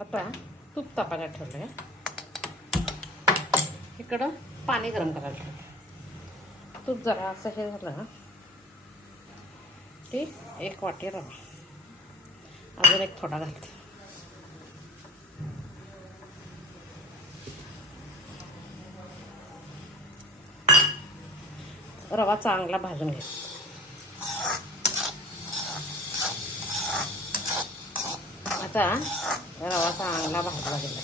आता तूप तापायला ठेवलं आहे. इकडं पाणी गरम करायला ठेवलं. तूप जरा असं हे झालं की 1 वाटी रवा, अजून एक थोडा घालते. रवा चांगला भाजून घे. आता रवा चांगला भाजला गेला.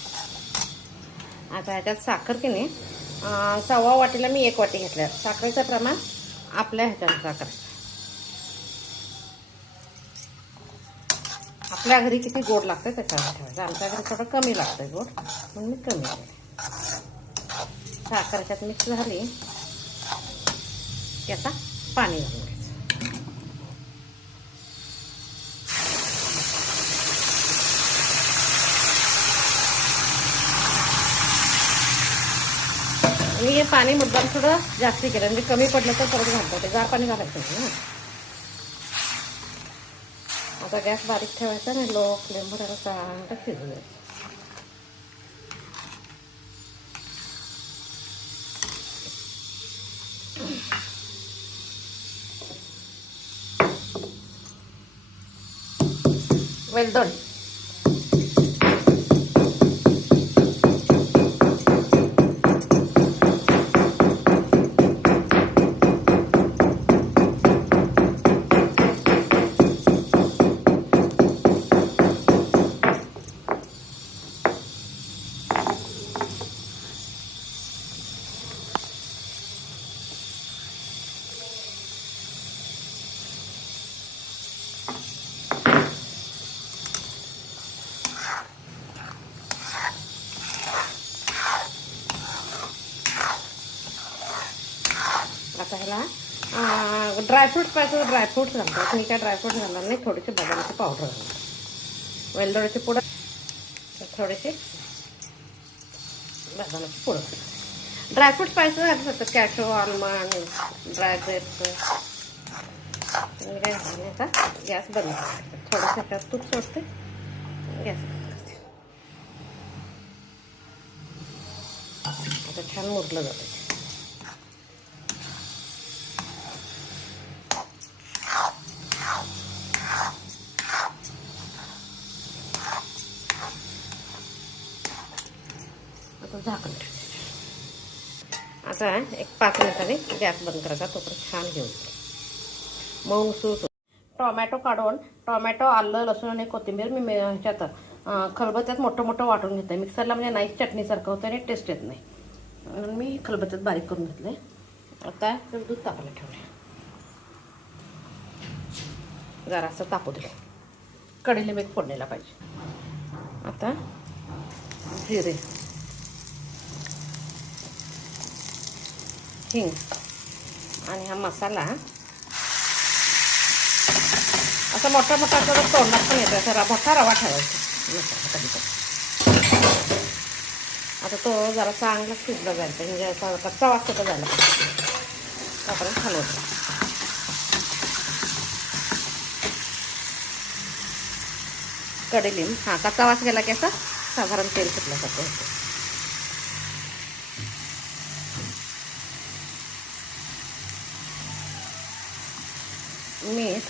आता ह्याच्यात साखर की नाही 1.25 वाटीला मी 1 वाटी घेतल्या. साखरेचं प्रमाण आपल्या ह्याच्यानुसार करायचं. आपल्या घरी किती गोड लागतं त्याच्यावर ठेवायचं. आमच्या घरी थोडं कमी लागतं गोड, म्हणून मी कमी केलं. साखर ह्याच्यात मिक्स झाली की आता पाणी घालून घ्यायचं. मी हे पाणी मुद्दाम थोडं जास्ती केलं, म्हणजे कमी पडलं तर परत घालतो. ते गार पाणी घालायचं ना. आता गॅस बारीक ठेवायचा आणि लो फ्लेमवर याला चांगलं शिजू द्यायचं. वेल डन. आता ह्याला ड्रायफ्रूट पाहिजे तर ड्रायफ्रूट घालतात. मी काय ड्रायफ्रूट घालणार नाही. थोडीशी बदामाची पावडर घालणार, वेलदोड्याची पुडं, थोडीशी बदामाची पुडं. ड्रायफ्रूट पाहिजे घालू शकतात, कॅशो, आल्मंड, ड्राय ग्रेप्स. मी काय घालणे. आता गॅस बंद करते. थोडंसं त्यात तूप सोडते, गॅस बंद करते. आता छान मुरलं जातं. झाकण ठेवायचं. आता एक 5 मिनिटांनी गॅस बंद करायचा. तोपर्यंत छान घेऊन मऊ सूत. टोमॅटो काढून, टोमॅटो, आलं, लसूण आणि कोथिंबीर मी ह्याच्यात खलबत्त्यात मोठं मोठं वाटून घेते. मिक्सरला म्हणजे नाईस चटणीसारखं होतं आणि टेस्ट येत नाही, म्हणून मी खलबत्त्यात बारीक करून घेतले. आता दूध तापायला ठेवले. जरासं तापू दिले. कढईला मीठ फोडलेला पाहिजे. आता जिरे, हिंग आणि हा मसाला असा मोठा मोठा थोडं तोंडात पण येतो. असा मोठा रवा ठेवायचा कधी. आता तो जरा चांगला शिजला जायचा, म्हणजे असा कच्चा वास कुठं जायला पाहिजे. त्यापर्यंत हलवतो. कढईलिंब, हा कच्चा वास गेला की असा साधारण तेल सुटल्यासारखं होतं. मीठ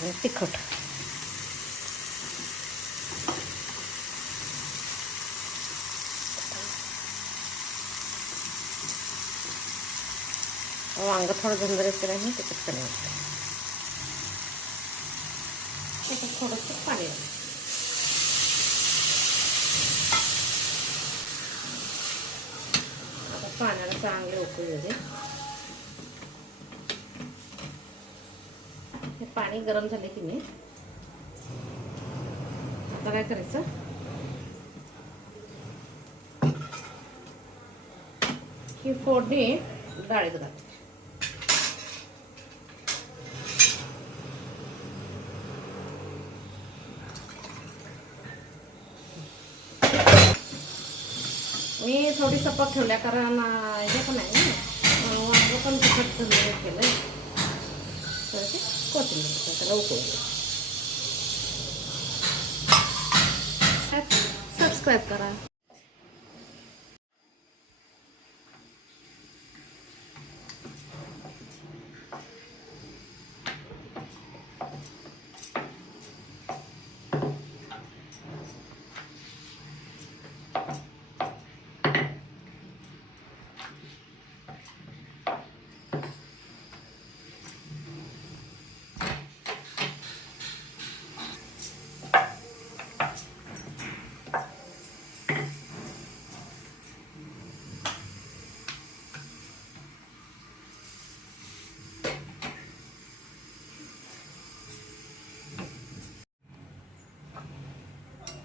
आणि तिखट. वांग थोडं झंझरीत केलं आहे, त्याच्यात कमी होतं. त्याच्यात थोडंसं पाणी घालायचं. आता पाण्याला चांगले उकळू दे. हे पाणी गरम झाले की नाही आता काय करायचं, ही फोडणी डाळीत घालायची. मी थोडी सपक ठेवल्या, कारण हे पण आहे ना, वांग पण तिखट केलं. तर ते कोथिंबीर त्याला उकळून सबस्क्राईब करा.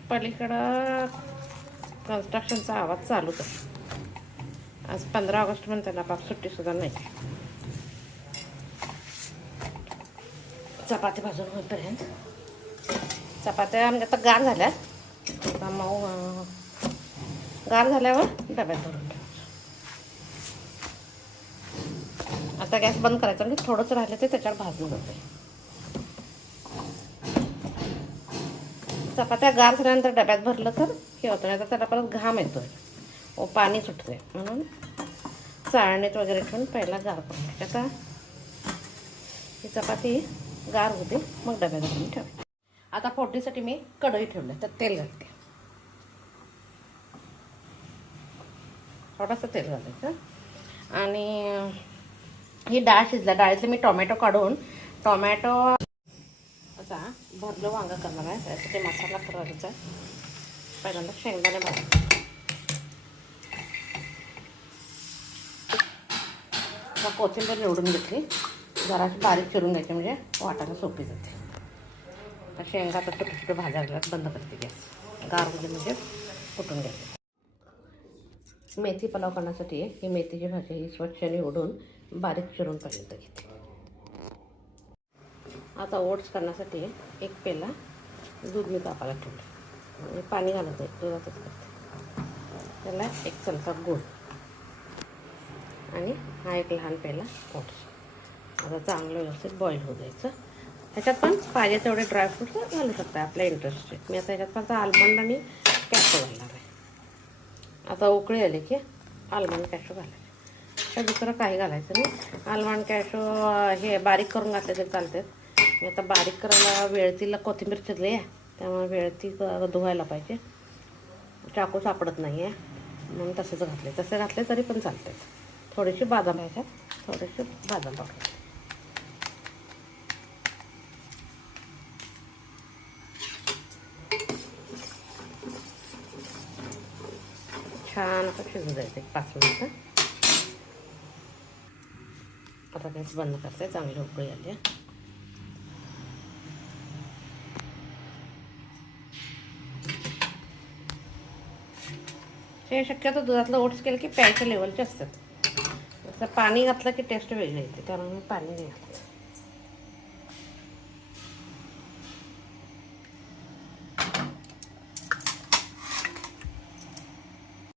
पलीकडं कन्स्ट्रक्शनचा आवाज चालूच आहे. आज 15 ऑगस्ट पण त्यांना पाक सुट्टीसुद्धा नाही. चपाती भाजून होईपर्यंत चपात्या म्हणजे आता गार झाल्या. आता मऊ गार झाल्यावर डब्यात भरून ठेवायचं. आता गॅस बंद करायचा म्हणजे थोडंच राहिलं ते त्याच्यावर भाजलं जाते. चपात्या गार झाल्यानंतर डब्यात भरलं तर हे होतं, नाही तर त्याला परत घाम येतोय व पाणी सुटते. म्हणून चाळणीत वगैरे ठेवून पहिला गार करून घ्यायचं. आता ही चपाती गार होते मग डब्यात भरून ठेवायची. आता फोडणीसाठी मी कढई ठेवली, तर तेल घालते. थोडंसं तेल घालायचं आणि ही डाळ शिजल्या. डाळीतले मी टोमॅटो काढून आता भरलं वांगं करणार आहे. त्यासाठी मसाला करायचा. पहिल्यांदा शेंगदाणे भाजायचे. कोथिंबीर निवडून घेतली, जराशी बारीक चिरून घ्यायची म्हणजे वाटायला सोपी जाते. तर शेंगा तर छोटे छोटे भाजायला बंद करते गॅस. गार होते म्हणजे कुटून घ्यायचे. मेथी पुलाव करण्यासाठी ही मेथीची भाजी ही स्वच्छ निवडून बारीक चिरून पर्यंत घेते. आता ओट्स करण्यासाठी एक पेला दूध मी तापायला ठेवलं आणि पाणी घालत आहे, दुधातच करते. त्याला एक चमचा गूळ आणि हा एक लहान पेला ओट्स. आता चांगलं व्यवस्थित बॉईल होऊ द्यायचं. ह्याच्यात पण पाहिजे तेवढे ड्रायफ्रूट्स घालू शकता आपल्या इंटरेस्टचे. मी आता ह्याच्यात फक्त आल्मंड आणि कॅशो घालणार आहे. आता उकळी आली की आल्मंड कॅशो घालायचे. तर दुसरं काही घालायचं नाही. आल्मंड कॅशो हे बारीक करून घातले तरी चालतात. मी आता बारीक करायला वेळतीला कोथिंबीर चिरली आहे, त्यामुळे वेळती धुवायला पाहिजे. चाकू सापडत नाही आहे म्हणून तसेच घातले. तसे घातले तरी पण चालतात. थोडीशी बदाम ह्याच्यात, थोडीशी बदाम पावडर. छान असं शिजू द्यायचं 1-5 मिनिटं. आता गॅस बंद करते. चांगली उकळी आली आहे. हे शक्यतो दुधातलं ओट्स केलं की प्यायच्या लेवलचे असतात. असं पाणी घातलं की टेस्ट वेगळी येते, कारण मी पाणी नाही घालत.